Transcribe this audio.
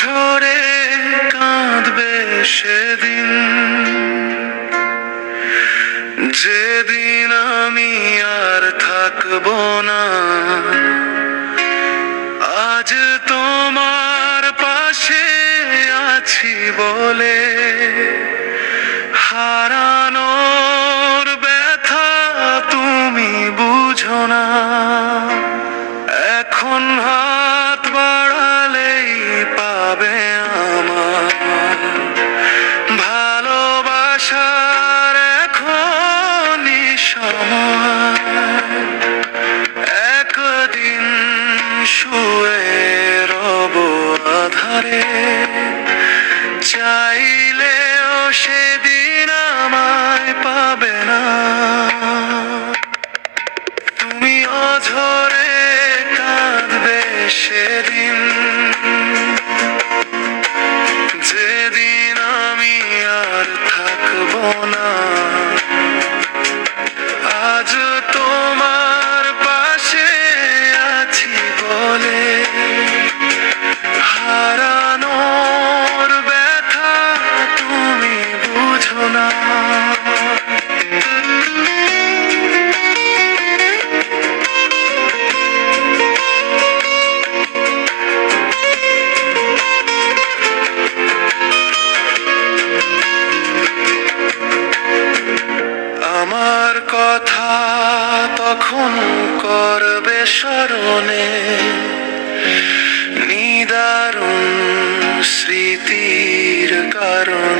ঝরে কাঁদবে সেদিন, যেদিন আমি আর থাকবো না। আজ তোমার পাশে আছি বলে হারানোর ব্যথা তুমি বুঝো না। এখন হাত বাড়ালেই পাবে আমার ভালোবাসার এখনই সময়। একদিন শুয়ে রব আধারে, চাইলেও সেদিন আমায় পাবে না। তুমি অঝরে কাঁদবে সেদিন, যেদিন আমি আর থাকবো না। আজ তোমার পাশে আছি বলে হারানোর ব্যথা তুমি বুঝো না। আমার কথা তখন করবে স্মরণে, নিদারুণ স্মৃতির কারণ।